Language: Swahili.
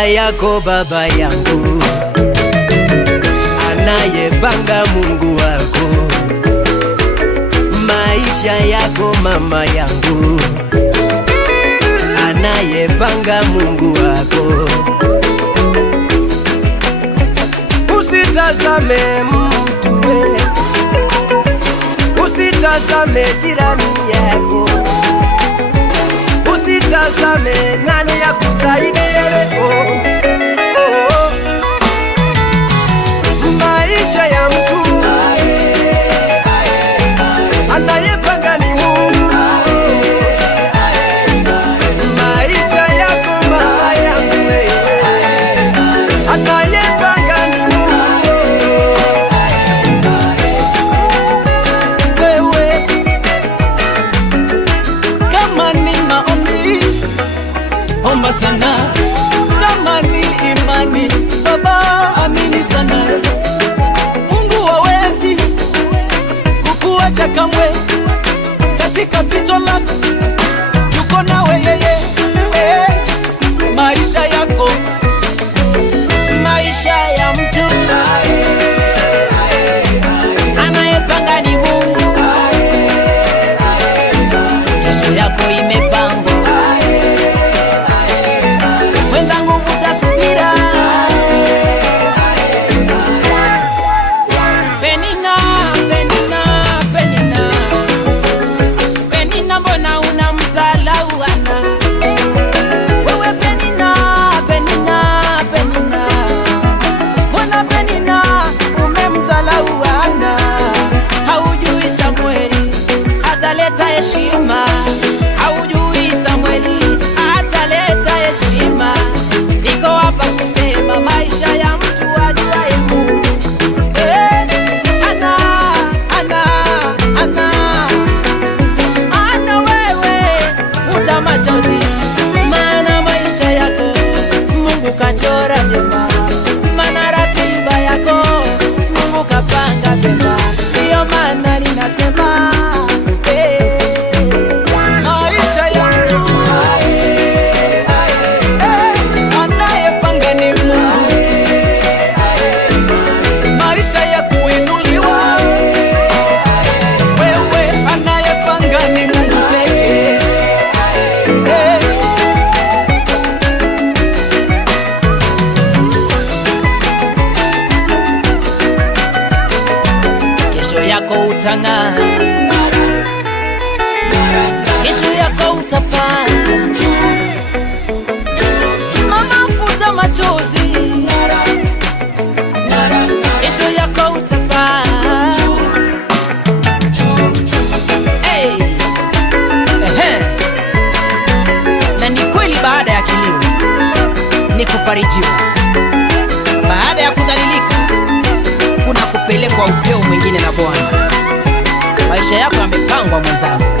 maisha yako baba yangu, anayepanga Mungu wako. Maisha yako mama yangu, anayepanga Mungu wako. Usitazame mtu we, usitazame jirani yako, usitazame nani ya kusaidia. Maisha ya mtu anayepanga ni Mungu. Maisha yako mama yangu, anayepanga ni Mungu. Wewe kama ni maombi, omba sana. Kama ni imani, baba amini sana. Mungu hawezi kukuacha kamwe katika pito lako, yuko nawe yeye. Maisha yako, maisha ya mtu anayepanga ni Mungu. Kesho yako imepangwa, mwenzangu vuta subira. Penina, Penina, Penina, Penina, mbona unamdharau Hana? Wewe Penina, Penina, Penina, mbona Penina umemdharau Hana? Haujui Samueli ataleta heshima, haujui Samueli ataleta heshima. Niko hapa kusema maisha ya mtu ajuaye Mungu. Hana, Hana, Hana, Hana, wewe futa machozi, maana maisha yako Mungu kachora vyema, maana ratiba yako Mungu kapanga vyema. Ndiyo maana ninasema maisha ya mtu anayepanga ni Mungu. Maisha ya kuinuliwa, wewe anayepanga ni Mungu pekee. Kesho yako utang'aa, kesho yako utapaa. Mama futa machozi, kesho yako utapaa. Hey. Na ni kweli, baada ya kilio ni kufarijiwa, baada ya kudhalilika kuna kupelekwa upeo mwingine na Bwana. Maisha yako yamepangwa mwenzangu.